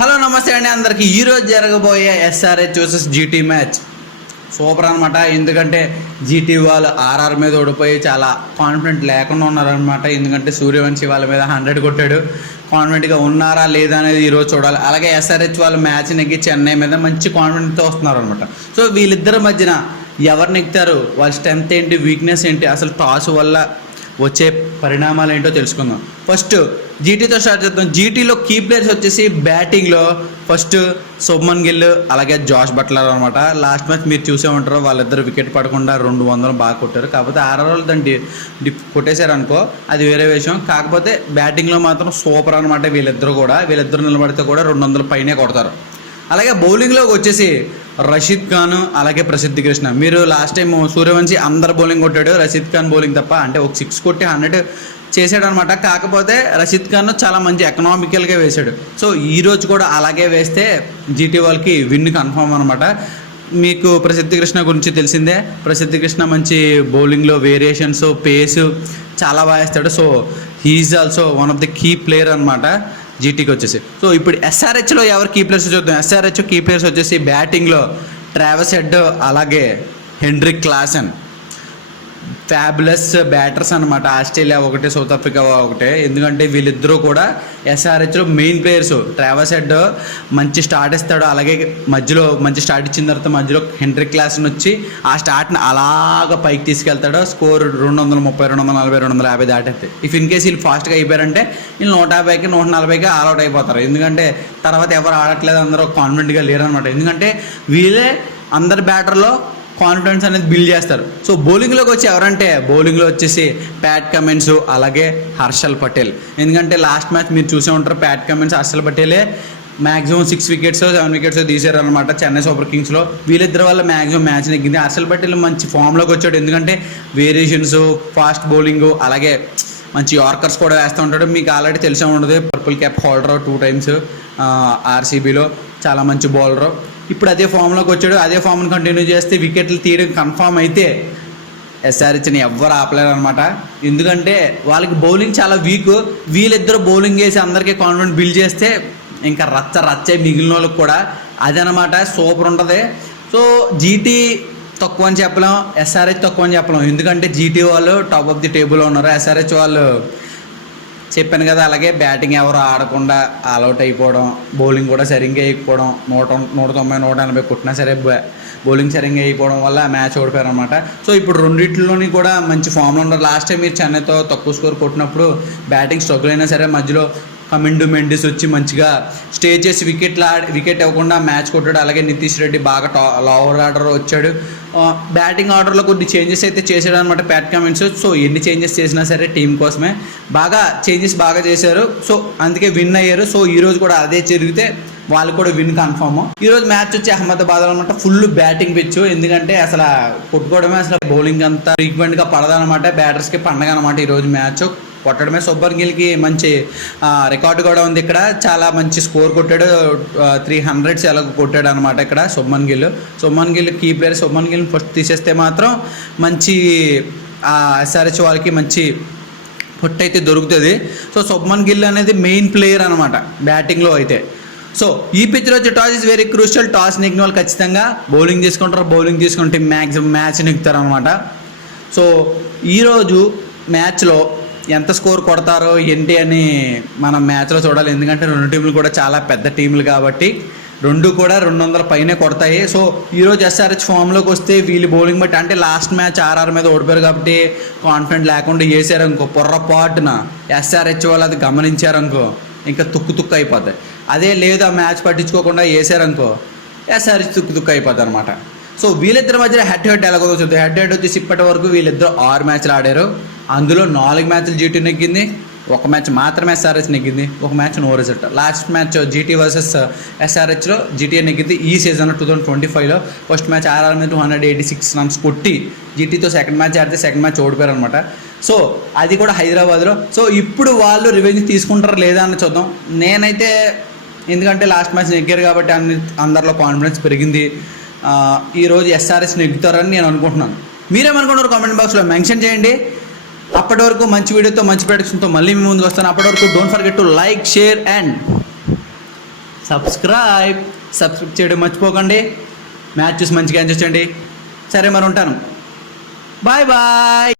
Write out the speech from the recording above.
Hello నమస్తే అండి అందరికి. ఈరోజు జరగబోయే SRH versus GT match super అనమాట. ఎందుకంటే జీటీ వాళ్ళు ఆర్ఆర్ మీద ఓడిపోయి చాలా కాన్ఫిడెంట్ లేకుండా ఉన్నారనమాట. ఎందుకంటే సూర్యవంశీ వాళ్ళ మీద 100 కొట్టాడు. కాన్ఫిడెంట్గా ఉన్నారా లేదా అనేది ఈరోజు చూడాలి. అలాగే ఎస్ఆర్హెచ్ వాళ్ళు మ్యాచ్ నెగ్గి చెన్నై మీద మంచి కాన్ఫిడెంట్తో వస్తున్నారు అనమాట. సో వీళ్ళిద్దరి మధ్యన ఎవరు నెగ్గుతారు, వాళ్ళ స్ట్రెంత్ ఏంటి, వీక్నెస్ ఏంటి, అసలు టాస్ వల్ల వచ్చే పరిణామాలు ఏంటో తెలుసుకుందాం. ఫస్ట్ జీటీతో స్టార్ట్ చేద్దాం. జీటీలో కీ ప్లేయర్స్ వచ్చేసి బ్యాటింగ్లో ఫస్ట్ శుభ్మన్ గిల్ అలాగే జాష్ బట్లర్ అనమాట. లాస్ట్ మ్యాచ్ మీరు చూసే ఉంటారు, వాళ్ళిద్దరు వికెట్ పడకుండా 200 బాగా కొట్టారు. కాకపోతే ఆర్ఆర్ దాన్ని డిప్ కొట్టేశారు అనుకో, అది వేరే విషయం. కాకపోతే బ్యాటింగ్లో మాత్రం సూపర్ అనమాట. వీళ్ళిద్దరు నిలబడితే కూడా 200 పైనే కొడతారు. అలాగే బౌలింగ్లోకి వచ్చేసి రషీద్ ఖాన్ అలాగే ప్రసిద్ధి కృష్ణ. మీరు లాస్ట్ టైం సూర్యవంశీ అందరు బౌలింగ్ కొట్టాడు, రషీద్ ఖాన్ బౌలింగ్ తప్ప. అంటే ఒక 6 కొట్టి 100 చేసాడు అనమాట. కాకపోతే రషీద్ ఖాన్ చాలా మంచి ఎకనామికల్గా వేశాడు. సో ఈరోజు కూడా అలాగే వేస్తే జీటీ వాళ్ళకి విన్ కన్ఫర్మ్ అనమాట. మీకు ప్రసిద్ధి కృష్ణ గురించి తెలిసిందే. ప్రసిద్ధి కృష్ణ మంచి బౌలింగ్లో వేరియేషన్స్, పేస్ చాలా బాగా వేస్తాడు. So he's also one of the key player అనమాట జీటీకి వచ్చేసి. సో ఇప్పుడు ఎస్ఆర్హెచ్లో ఎవరు కీ ప్లేయర్స్ చూద్దాం. ఎస్ఆర్హెచ్ కీ ప్లేయర్స్ వచ్చేసి బ్యాటింగ్లో ట్రావెస్ హెడ్ అలాగే హెన్రిక్ క్లాసెన్. ఫ్యాబులస్ బ్యాటర్స్ అనమాట. ఆస్ట్రేలియా ఒకటే, సౌత్ ఆఫ్రికా ఒకటే. ఎందుకంటే వీళ్ళిద్దరూ కూడా ఎస్ఆర్హెచ్లో మెయిన్ ప్లేయర్స్. ట్రావెస్ హెడ్ మంచి స్టార్ట్ ఇస్తాడు, అలాగే మధ్యలో మంచి స్టార్ట్ ఇచ్చిన తర్వాత మధ్యలో హెన్రిక్ క్లాసెన్ వచ్చి ఆ స్టార్ట్ని అలాగ పైకి తీసుకెళ్తాడు. స్కోర్ 230, 240, 250 దాటేస్తాయి. ఇఫ్ ఇన్ కేసు వీళ్ళు ఫాస్ట్గా అయిపోయారంటే వీళ్ళు 150కి 140కి ఆల్అౌట్ అయిపోతారు. ఎందుకంటే తర్వాత ఎవరు ఆడట్లేదు, అందరూ కాన్ఫిడెంట్గా లేరనమాట. ఎందుకంటే వీళ్ళే అందరి బ్యాటర్లో కాన్ఫిడెన్స్ అనేది బిల్డ్ చేస్తారు. సో బౌలింగ్లోకి వచ్చి ఎవరంటే బౌలింగ్లో వచ్చేసి ప్యాట్ కమిన్స్ అలాగే హర్షల్ పటేల్. ఎందుకంటే లాస్ట్ మ్యాచ్ మీరు చూసే ఉంటారు, ప్యాట్ కమిన్స్ హర్షల్ పటేలే మ్యాక్సిమం 6 వికెట్స్ 7 వికెట్స్ తీసారు అనమాట చెన్నై సూపర్ కింగ్స్లో. వీళ్ళిద్దరు వల్ల మ్యాక్సిమం మ్యాచ్ నెగ్గింది. హర్షల్ పటేల్ మంచి ఫామ్లోకి వచ్చాడు. ఎందుకంటే వేరియేషన్స్, ఫాస్ట్ బౌలింగ్ అలాగే మంచి యార్కర్స్ కూడా వేస్తూ ఉంటాడు. మీకు ఆల్రెడీ తెలిసే ఉండదు, పర్పుల్ క్యాప్ హోల్డర్ 2 times ఆర్సీబీలో, చాలా మంచి బౌలరు. ఇప్పుడు అదే ఫామ్లోకి వచ్చాడు. అదే ఫామ్ని కంటిన్యూ చేస్తే వికెట్లు తీయడం కన్ఫామ్ అయితే ఎస్ఆర్హెచ్ని ఎవ్వరు ఆపలేరు అనమాట. ఎందుకంటే వాళ్ళకి బౌలింగ్ చాలా వీక్. వీళ్ళిద్దరు బౌలింగ్ వేసి అందరికీ కాన్ఫిడెంట్ బిల్డ్ చేస్తే ఇంకా రచ్చే మిగిలిన వాళ్ళకి కూడా. అదనమాట సూపర్ ఉంటుంది. సో జీటీ తక్కువ అని చెప్పలేం, ఎస్ఆర్హెచ్ తక్కువ అని చెప్పలేం. ఎందుకంటే జీటీ వాళ్ళు టాప్ ఆఫ్ ది టేబుల్లో ఉన్నారు. ఎస్ఆర్హెచ్ వాళ్ళు చెప్పాను కదా, అలాగే బ్యాటింగ్ ఎవరు ఆడకుండా ఆల్అౌట్ అయిపోవడం, బౌలింగ్ కూడా సరిగ్గా వేయకపోవడం, 190, 180 కొట్టినా సరే బౌలింగ్ సరిగ్గా అయిపోవడం వల్ల మ్యాచ్ ఓడిపోయారు అనమాట. సో ఇప్పుడు రెండింటిలోని కూడా మంచి ఫామ్లో ఉన్నారు. లాస్ట్ టైం మీరు చెన్నైతో తక్కువ స్కోర్ కొట్టినప్పుడు బ్యాటింగ్ స్ట్రగుల్ అయినా సరే మధ్యలో కమిండు మెండిస్ వచ్చి మంచిగా స్టే చేసి వికెట్ ఇవ్వకుండా మ్యాచ్ కొట్టాడు. అలాగే నితీష్ రెడ్డి బాగా లోవర్ ఆర్డర్ వచ్చాడు. బ్యాటింగ్ ఆర్డర్లో కొన్ని చేంజెస్ అయితే చేశాడు అనమాట ప్యాట్ కమిన్స్. సో ఎన్ని చేంజెస్ చేసినా సరే టీం కోసమే చేంజెస్ బాగా చేశారు. సో అందుకే విన్ అయ్యారు. సో ఈరోజు కూడా అదే జరిగితే వాళ్ళు కూడా విన్ కన్ఫర్మ్. ఈరోజు మ్యాచ్ వచ్చి అహ్మదాబాద్ అనమాట. Full batting pitch. ఎందుకంటే అసలు కొట్టుకోవడమే, అసలు బౌలింగ్ అంతా ఫ్రీక్వెంట్గా పడదనమాట. బ్యాటర్స్కి పండగ అనమాట ఈరోజు మ్యాచ్. కొట్టడమే. శుభ్మన్ గిల్కి మంచి రికార్డు కూడా ఉంది. ఇక్కడ చాలా మంచి స్కోర్ కొట్టాడు, 300s ఎలా కొట్టాడు అనమాట ఇక్కడ శుభ్మన్ గిల్ కీ ప్లేయర్. శుభ్మన్ గిల్ని ఫస్ట్ తీసేస్తే మాత్రం మంచి ఎస్ఆర్హెచ్ వాళ్ళకి మంచి పుట్ అయితే దొరుకుతుంది. సో శుభ్మన్ గిల్ అనేది మెయిన్ ప్లేయర్ అనమాట బ్యాటింగ్లో అయితే. సో ఈ పిచ్లో వచ్చే toss is very crucial. Toss నెగ్గిన వాళ్ళు ఖచ్చితంగా బౌలింగ్ తీసుకుంటారు. బౌలింగ్ తీసుకుంటే మ్యాక్సిమం మ్యాచ్ నెగ్గుతారు అనమాట. సో ఈరోజు మ్యాచ్లో ఎంత స్కోర్ కొడతారో ఏంటి అని మనం మ్యాచ్లో చూడాలి. ఎందుకంటే రెండు టీంలు కూడా చాలా పెద్ద టీంలు కాబట్టి రెండు కూడా 200 పైనే కొడతాయి. సో ఈరోజు ఎస్ఆర్హెచ్ ఫామ్లోకి వస్తే వీళ్ళు బౌలింగ్ బట్టి, అంటే లాస్ట్ మ్యాచ్ ఆర్ఆర్ మీద ఓడిపోయారు కాబట్టి కాన్ఫిడెంట్ లేకుండా వేసారనుకో, పొర్రపాటున ఎస్ఆర్హెచ్ వాళ్ళు అది గమనించారనుకో ఇంకా తుక్కు అయిపోతాయి. అదే లేదు ఆ మ్యాచ్ పట్టించుకోకుండా వేసారనుకో ఎస్ఆర్హెచ్ తుక్కు అయిపోద్ది అనమాట. సో వీళ్ళిద్దరి మధ్య హెడ్ ఎలాగో చూద్దాం. హెడ్ వచ్చేసి ఇప్పటి వరకు వీళ్ళిద్దరు 6 మ్యాచ్లు ఆడారు. అందులో 4 మ్యాచ్లు జీటీ నెగ్గింది, 1 మ్యాచ్ మాత్రమే ఎస్ఆర్హెచ్ నెగ్గింది, 1 match no result. Last match GT versus ఎస్ఆర్హెచ్లో జీటీ నెగ్గింది. ఈ సీజన్ 2025లో ఫస్ట్ మ్యాచ్ ఆర్ఆర్ మీద 286 runs కొట్టి జీటీతో సెకండ్ మ్యాచ్ ఆడితే సెకండ్ మ్యాచ్ ఓడిపోయారు అనమాట. సో అది కూడా హైదరాబాద్లో. సో ఇప్పుడు వాళ్ళు రివెంజ్ తీసుకుంటారా లేదా అని చూద్దాం. నేనైతే ఎందుకంటే లాస్ట్ మ్యాచ్ నెగ్గారు కాబట్టి అందరిలో కాన్ఫిడెన్స్ పెరిగింది. ఈరోజు ఎస్ఆర్హెచ్ నెగ్గుతారని నేను అనుకుంటున్నాను. మీరేమనుకుంటున్నారు కామెంట్ బాక్స్లో మెన్షన్ చేయండి. అప్పటి వరకు మంచి వీడియోతో మంచి ప్రెడిక్షన్తో మళ్ళీ మీ ముందుకు వస్తాను. అప్పటి వరకు don't forget to like, share and subscribe చేయడం మర్చిపోకండి. మ్యాచ్ చూసి మంచిగా ఎంజాయ్ చేయండి. సరే మరి ఉంటాను. Bye bye.